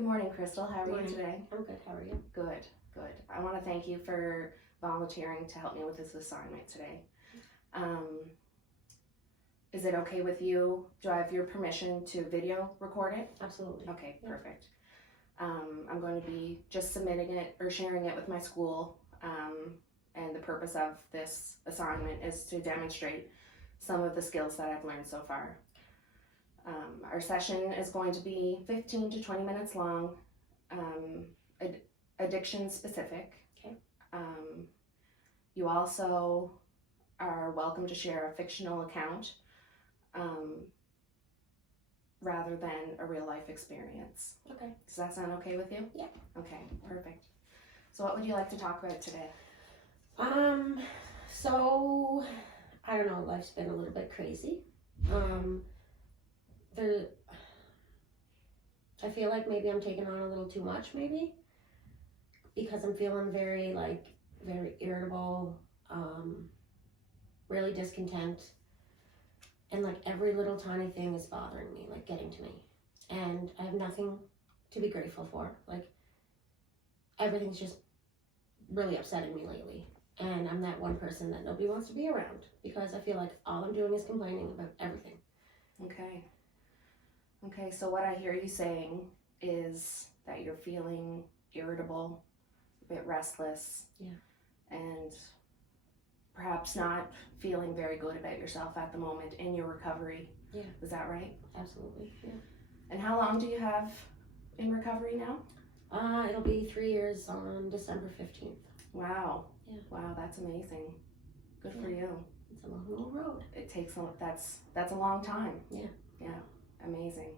Good morning, Crystal. How are Good morning. you today? I'm good. How are you? Good, good. I want to thank you for volunteering to help me with this assignment today. Is it okay with you? Do I have your permission to video record it? Absolutely. Okay, Yeah. perfect. I'm going to be just submitting it or sharing it with my school. And the purpose of this assignment is to demonstrate some of the skills that I've learned so far. Our session is going to be 15 to 20 minutes long, addiction specific. Okay. You also are welcome to share a fictional account rather than a real life experience. Okay. Does that sound okay with you? Yeah. Okay, perfect. So what would you like to talk about today? So I don't know, life's been a little bit crazy. I feel like maybe I'm taking on a little too much, maybe, because I'm feeling very irritable, really discontent, and like every little tiny thing is bothering me, like getting to me, and I have nothing to be grateful for. Like everything's just really upsetting me lately, and I'm that one person that nobody wants to be around because I feel like all I'm doing is complaining about everything. Okay, so what I hear you saying is that you're feeling irritable, a bit restless, and perhaps not feeling very good about yourself at the moment in your recovery. Yeah. Is that right? Absolutely, yeah. And how long do you have in recovery now? It'll be 3 years on December 15th. Wow. Yeah. Wow, that's amazing. Good for you. It's a long, long road. It takes that's a long time. Yeah. Yeah. Amazing.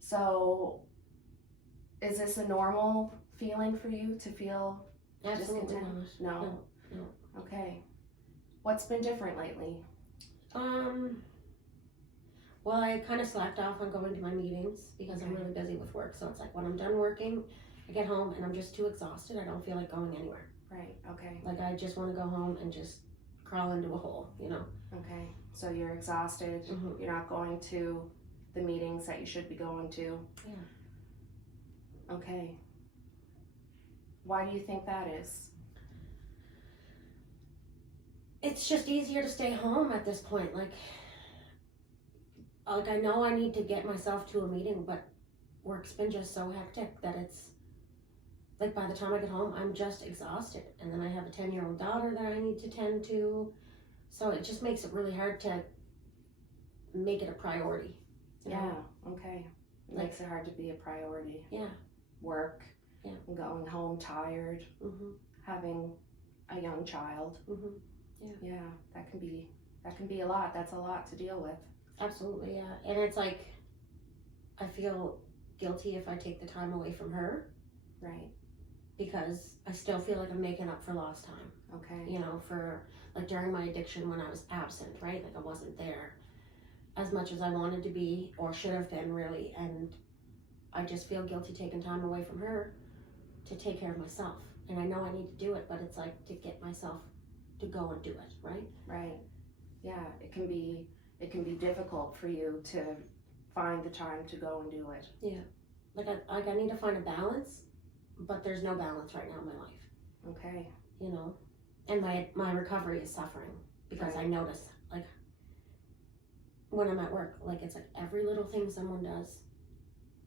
So, is this a normal feeling for you to feel Absolutely discontent? not. No. No. Okay. What's been different lately? Well, I kind of slacked off on going to my meetings because I'm really busy with work. So it's like when I'm done working, I get home and I'm just too exhausted. I don't feel like going anywhere. Right. Okay. Like I just want to go home and just crawl into a hole, you know? Okay. So you're exhausted. Mm-hmm. You're not going to the meetings that you should be going to. Yeah. Okay. Why do you think that is? It's just easier to stay home at this point. Like I know I need to get myself to a meeting, but work's been just so hectic that it's like by the time I get home, I'm just exhausted. And then I have a 10-year-old daughter that I need to tend to. So it just makes it really hard to make it a priority. Yeah, okay. It makes it hard to be a priority. Yeah. Work. Yeah. And going home tired. Mm-hmm. Having a young child. Mm-hmm. Yeah, that can be a lot. That's a lot to deal with. Absolutely, yeah. And it's like I feel guilty if I take the time away from her. Right. Because I still feel like I'm making up for lost time. Okay. You know, for like during my addiction when I was absent, right? Like I wasn't there as much as I wanted to be or should have been, really. And I just feel guilty taking time away from her to take care of myself. And I know I need to do it, but it's like to get myself to go and do it, right? Right. Yeah, it can be difficult for you to find the time to go and do it. Yeah. Like I need to find a balance, but there's no balance right now in my life. Okay. You know? And my recovery is suffering because I notice, like, when I'm at work, like, it's like every little thing someone does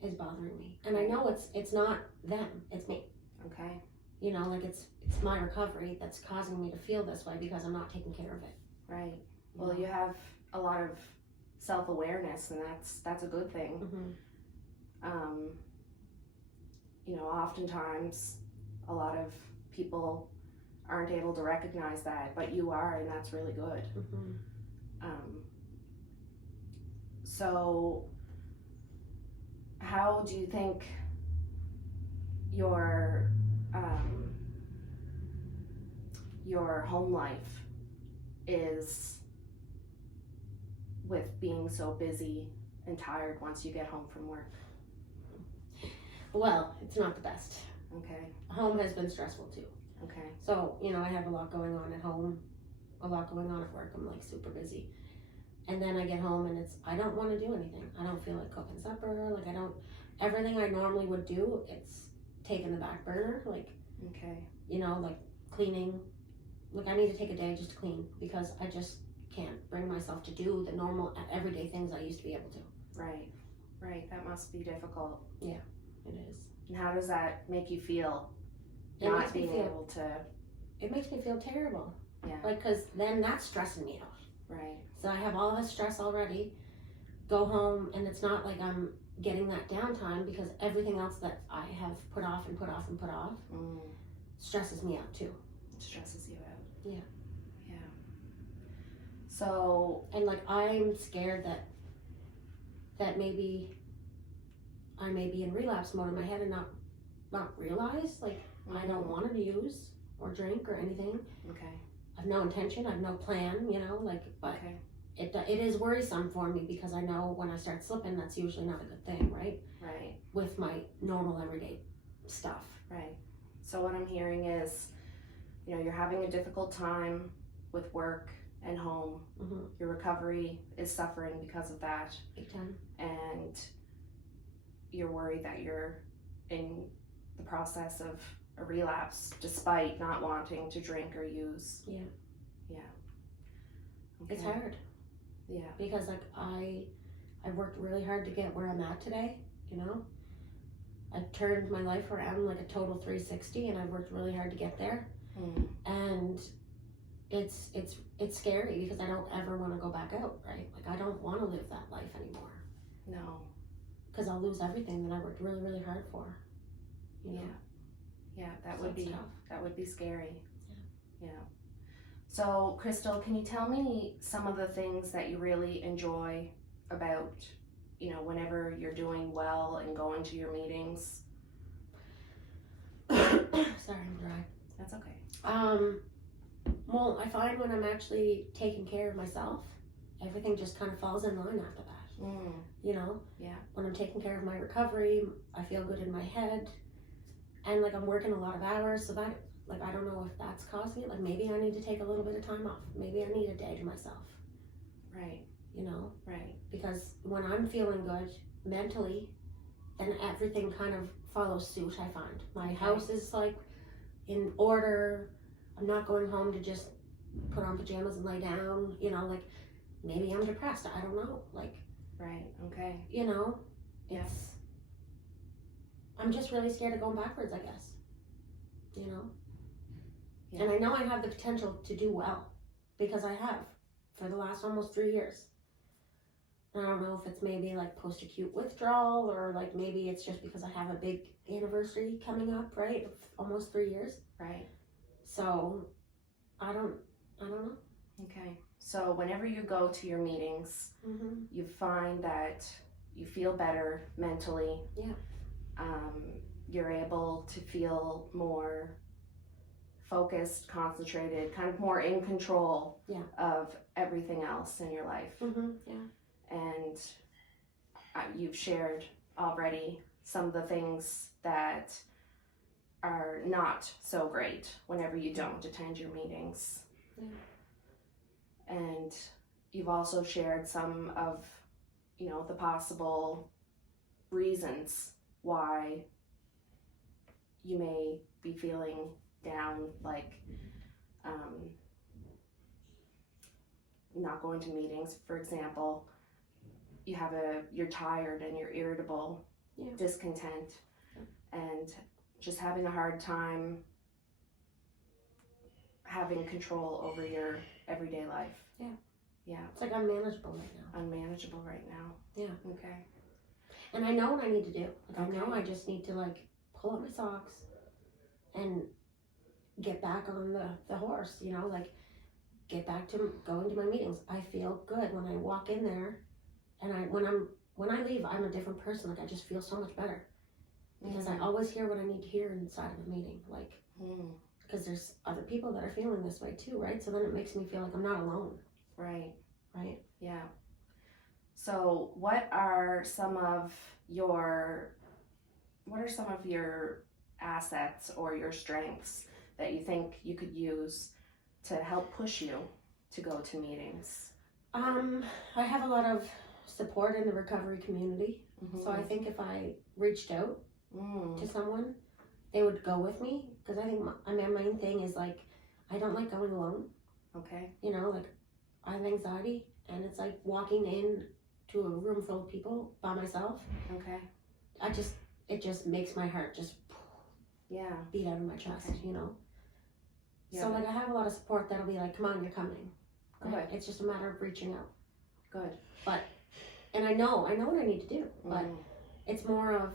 is bothering me. And I know it's not them, it's me. Okay. You know, like, it's my recovery that's causing me to feel this way because I'm not taking care of it. Right. Well, you have a lot of self-awareness, and that's a good thing. Mm-hmm. You know, oftentimes a lot of people aren't able to recognize that, but you are, and that's really good. Mm-hmm. So how do you think your home life is with being so busy and tired once you get home from work? Well, it's not the best. Okay. Home has been stressful too. Okay. So, you know, I have a lot going on at home, a lot going on at work. I'm like super busy. And then I get home and I don't want to do anything. I don't feel like cooking supper. Like everything I normally would do, it's taken the back burner. Like, Okay. you know, like cleaning. Like, I need to take a day just to clean because I just can't bring myself to do the normal everyday things I used to be able to. Right. Right. That must be difficult. It is. And how does that make you feel? It Not makes me being feel, able to. it makes me feel terrible. Yeah. Like, cause then that's stressing me out. Right. So I have all this stress already. Go home and it's not like I'm getting that downtime because everything else that I have put off and put off and put off stresses me out too. It stresses you out. Yeah. Yeah. So. And like I'm scared that maybe I may be in relapse mode in my head and not realize like I don't want to use or drink or anything. Okay. I have no intention. I have no plan. You know, like but. Okay. It is worrisome for me because I know when I start slipping, that's usually not a good thing, right? Right. With my normal everyday stuff. Right. So what I'm hearing is, you know, you're having a difficult time with work and home. Mm-hmm. Your recovery is suffering because of that. Big time. And you're worried that you're in the process of a relapse despite not wanting to drink or use. Yeah. Yeah. Okay. It's hard. Yeah. Because like I worked really hard to get where I'm at today, you know. I turned my life around like a total 360 and I've worked really hard to get there. And it's scary because I don't ever want to go back out, right? Like I don't want to live that life anymore. No. Because I'll lose everything that I worked really, really hard for. You know? Yeah, that So would it's be tough. that would be scary. Yeah. So, Crystal, can you tell me some of the things that you really enjoy about, you know, whenever you're doing well and going to your meetings? Sorry, I'm dry. That's okay. Well, I find when I'm actually taking care of myself, everything just kind of falls in line after that. You know? Yeah. When I'm taking care of my recovery, I feel good in my head. And like I'm working a lot of hours, so that, like, I don't know if that's causing it. Like maybe I need to take a little bit of time off. Maybe I need a day to myself. Right. You know? Right. Because when I'm feeling good mentally, then everything kind of follows suit, I find. My house is like in order. I'm not going home to just put on pajamas and lay down, you know, like maybe I'm depressed. I don't know. Like, right. Okay. you know, Yeah. I'm just really scared of going backwards, I guess. You know? Yeah. And I know I have the potential to do well because I have for the last almost 3 years. I don't know if it's maybe like post-acute withdrawal or like maybe it's just because I have a big anniversary coming up, right? Of almost 3 years. Right. So I don't know. Okay. So whenever you go to your meetings, you find that you feel better mentally. Yeah. You're able to feel more focused, concentrated, kind of more in control of everything else in your life. Yeah. And you've shared already some of the things that are not so great whenever you don't attend your meetings. Yeah. And you've also shared some of, you know, the possible reasons why you may be feeling down, like not going to meetings, for example. You're tired and you're irritable, discontent, and just having a hard time having control over your everyday life. Yeah. It's like unmanageable right now. Unmanageable right now. Yeah. Okay. And I know what I need to do. Like Okay. I know I just need to like pull up my socks and get back on the horse, you know, like get back to going to my meetings. I feel good when I walk in there and when I leave, I'm a different person. Like I just feel so much better because I always hear what I need to hear inside of a meeting. Like, because there's other people that are feeling this way too, right? So then it makes me feel like I'm not alone. Right. Right. Yeah. So what are some of your assets or your strengths that you think you could use to help push you to go to meetings? I have a lot of support in the recovery community. Mhm. So I think if I reached out Mm. to someone, they would go with me. Because I think my main thing is like, I don't like going alone. Okay. You know, like I have anxiety, and it's like walking in to a room full of people by myself. Okay. It just makes my heart just Yeah. beat out of my chest, Okay. you know. Yeah. So like I have a lot of support that'll be like, come on, you're coming. Good. Right? It's just a matter of reaching out. Good. And I know what I need to do, but Mm. it's more of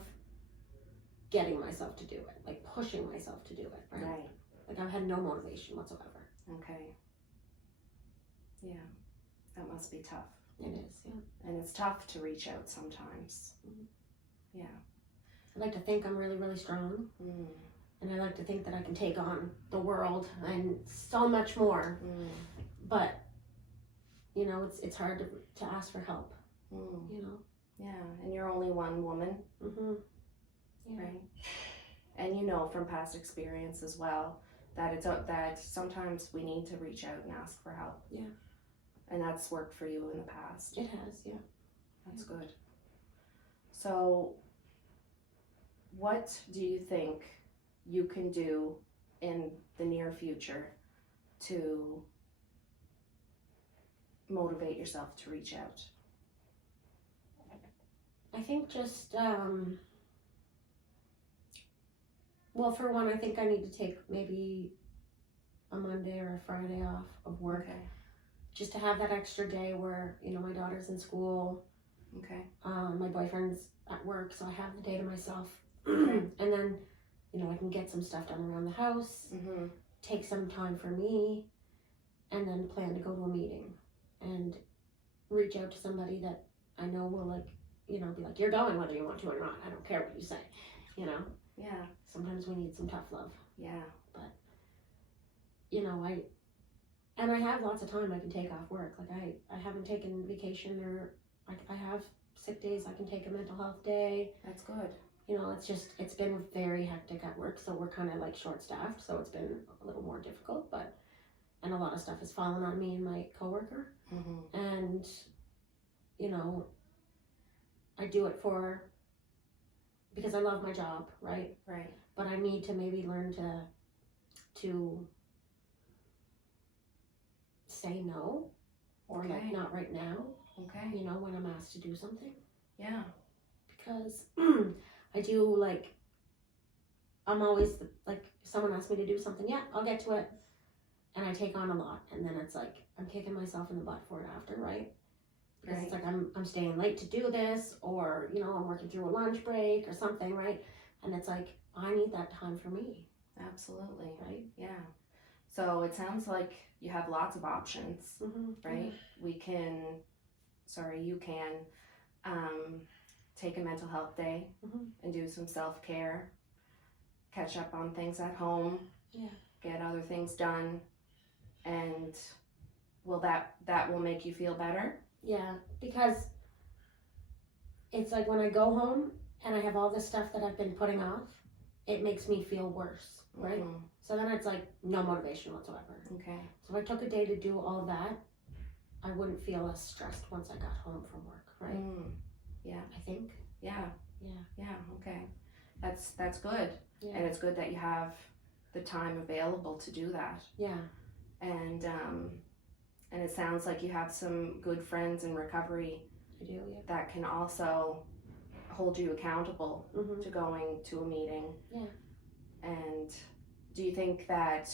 getting myself to do it, like pushing myself to do it, right? Right. Like I've had no motivation whatsoever. Okay. Yeah. That must be tough. It is, yeah. And it's tough to reach out sometimes. Mhm. Yeah. I like to think I'm really, really strong, Mm. and I like to think that I can take on the world and so much more. Mm. But you know, it's hard to ask for help. Mm. You know. Yeah. And you're only one woman, Mhm. Yeah. right? And you know from past experience as well that that sometimes we need to reach out and ask for help. Yeah. And that's worked for you in the past. It has, yeah. That's good. So, what do you think you can do in the near future to motivate yourself to reach out? I think just well, for one, I think I need to take maybe a Monday or a Friday off of work, Okay. just to have that extra day where, you know, my daughter's in school, Okay. my boyfriend's at work, so I have the day to myself. And then, you know, I can get some stuff done around the house, Mhm. take some time for me, and then plan to go to a meeting and reach out to somebody that I know will, like, you know, be like, you're going whether you want to or not. I don't care what you say, you know. Yeah. Sometimes we need some tough love. Yeah. You know, I have lots of time I can take off work. Like I haven't taken vacation, or I have sick days. I can take a mental health day. That's good. You know, it's been very hectic at work, so we're kind of like short staffed, so it's been a little more difficult, and a lot of stuff has fallen on me and my coworker. Mhm. And you know, I do it because I love my job, right? Right. But I need to maybe learn to say no, or Okay. like not right now, Okay. you know, when I'm asked to do something. Yeah. Because I do, like, I'm always like, if someone asks me to do something, yeah, I'll get to it, and I take on a lot, and then it's like I'm kicking myself in the butt for it after, right? Because Right. it's like I'm staying late to do this, or you know, I'm working through a lunch break or something, right? And it's like I need that time for me, Absolutely. right? Yeah. So it sounds like you have lots of options, Mm-hmm. right? You can take a mental health day Mhm. and do some self-care, catch up on things at home, Yeah. get other things done, and that will make you feel better? Yeah, because it's like when I go home and I have all this stuff that I've been putting off, it makes me feel worse, right? Mhm. So then it's like no motivation whatsoever. Okay. So if I took a day to do all that, I wouldn't feel as stressed once I got home from work, right? Yeah. I think. Yeah. Yeah. Yeah. Okay. That's good. Yeah. And it's good that you have the time available to do that. Yeah. And it sounds like you have some good friends in recovery I do, yeah. that can also hold you accountable Mm-hmm. to going to a meeting. Yeah. And do you think that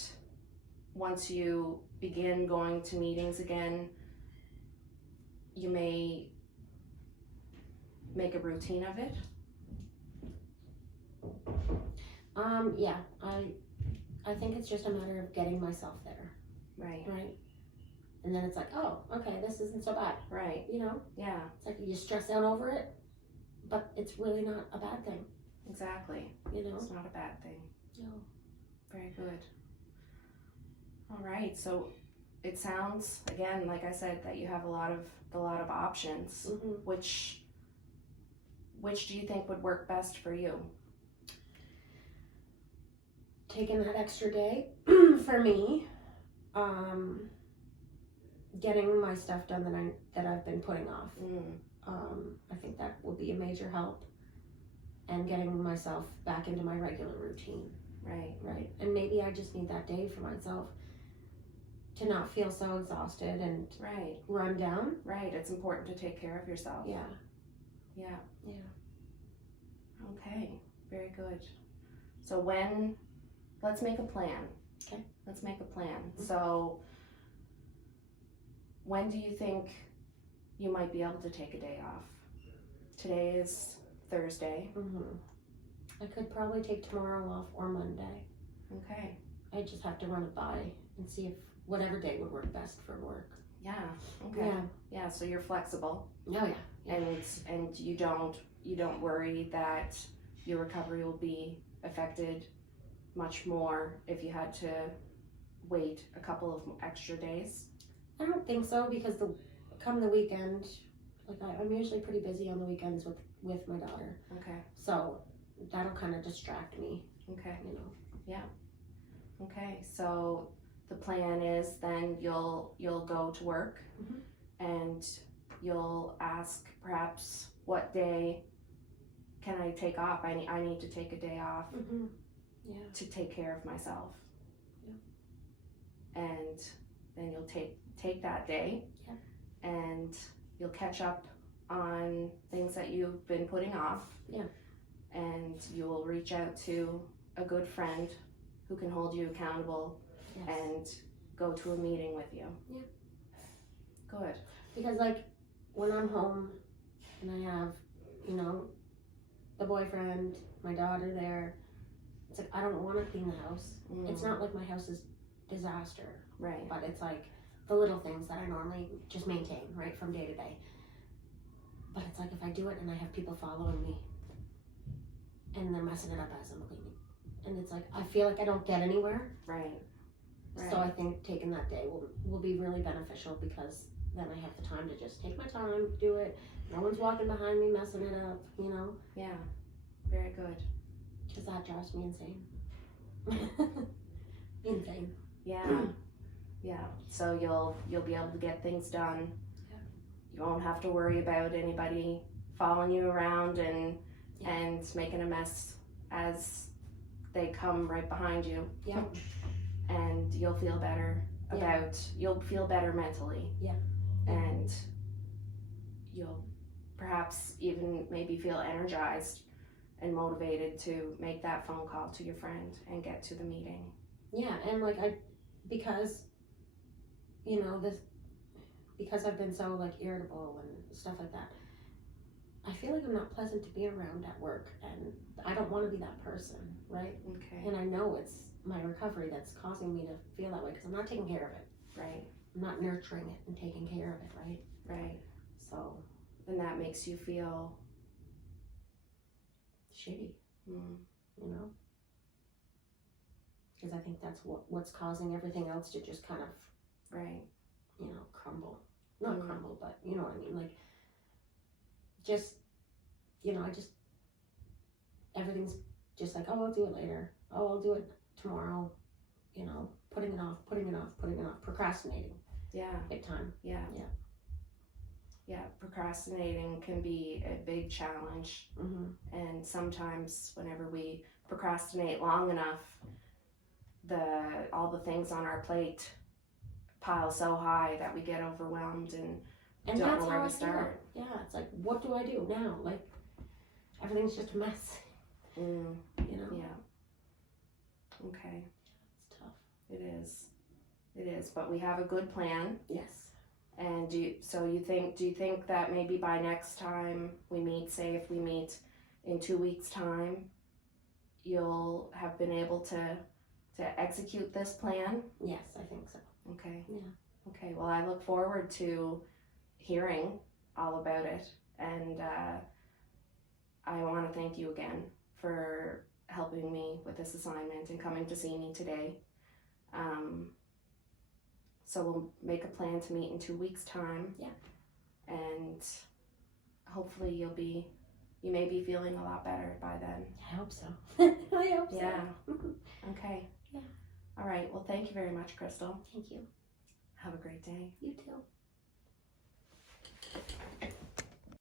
once you begin going to meetings again, you may make a routine of it? Yeah, I think it's just a matter of getting myself there, Right. right? And then it's like, oh, okay, this isn't so bad, Right. you know? Yeah. It's like you stress out over it, but it's really not a bad thing, Exactly. you know? It's not a bad thing. No. Very good. All right. So it sounds, again, like I said, that you have a lot of options. Mm-hmm. Which do you think would work best for you? Taking that extra day for me, getting my stuff done that I've been putting off, I think that will be a major help, and getting myself back into my regular routine. Right. Right. And maybe I just need that day for myself to not feel so exhausted and Right. run down. Right. It's important to take care of yourself. Yeah. Yeah. Yeah. Okay. Very good. So let's make a plan. Okay. Let's make a plan. Mm-hmm. So when do you think you might be able to take a day off? Today is Thursday. Mm-hmm. I could probably take tomorrow off or Monday. Okay. I just have to run it by and see if whatever day would work best for work. Yeah. Okay. Yeah. So you're flexible. Oh yeah. And you don't worry that your recovery will be affected much more if you had to wait a couple of extra days. I don't think so, because come the weekend, like I'm usually pretty busy on the weekends with my daughter. Okay. So that'll kind of distract me. Okay. You know. Yeah. Okay. So the plan is then you'll go to work, mm-hmm. and you'll ask perhaps what day can I take off. I need to take a day off. Mm-hmm. Yeah. To take care of myself. Yeah. And then you'll take that day. Yeah. And you'll catch up on things that you've been putting off. Yeah. And you will reach out to a good friend who can hold you accountable. Yes. And go to a meeting with you. Yeah. Good. Because like when I'm home and I have, the boyfriend, my daughter there, it's like I don't want to clean the house. It's not like my house is disaster. Right. But it's like the little things that I normally just maintain, right, from day to day. But it's like if I do it and I have people following me and they're messing it up as I'm cleaning. And it's like I feel like I don't get anywhere. Right. So I think taking that day will be really beneficial, because then I have the time to just take my time, do it. No one's walking behind me messing it up, Yeah. Very good. Because that drives me insane. Insane. Yeah. Yeah. So you'll be able to get things done. Yeah. You won't have to worry about anybody following you around and making a mess as they come right behind you. Yeah. And you'll feel better you'll feel better mentally. Yeah. And you'll perhaps even maybe feel energized and motivated to make that phone call to your friend and get to the meeting. Yeah, and like because I've been so like irritable and stuff like that, I feel like I'm not pleasant to be around at work, and I don't want to be that person, right? Okay. And I know it's my recovery that's causing me to feel that way, because I'm not taking care of it. Right. I'm not nurturing it and taking care of it, right? Right. So. And that makes you feel shitty, because I think that's what's causing everything else to just kind of, right, crumble. Not crumble, but you know what I mean. Like, just, everything's just like, oh, I'll do it later. Oh, I'll do it tomorrow. Putting it off, procrastinating. Yeah. Big time. Yeah. Yeah. Yeah, procrastinating can be a big challenge. Mm-hmm. And sometimes whenever we procrastinate long enough, all the things on our plate pile so high that we get overwhelmed and don't know where to start. Yeah, it's like, what do I do now? Like, everything's just a mess. Yeah. Okay. It's tough. It is, but we have a good plan. Yes. And do you think that maybe by next time we meet, say if we meet in 2 weeks' time, you'll have been able to execute this plan? Yes, I think so. Okay. Yeah. Okay, well I look forward to hearing all about it, and I want to thank you again for helping me with this assignment and coming to see me today. So we'll make a plan to meet in 2 weeks' time. Yeah. And hopefully you may be feeling a lot better by then. I hope so. I hope so. Yeah. Okay. Yeah. All right. Well, thank you very much, Crystal. Thank you. Have a great day. You too.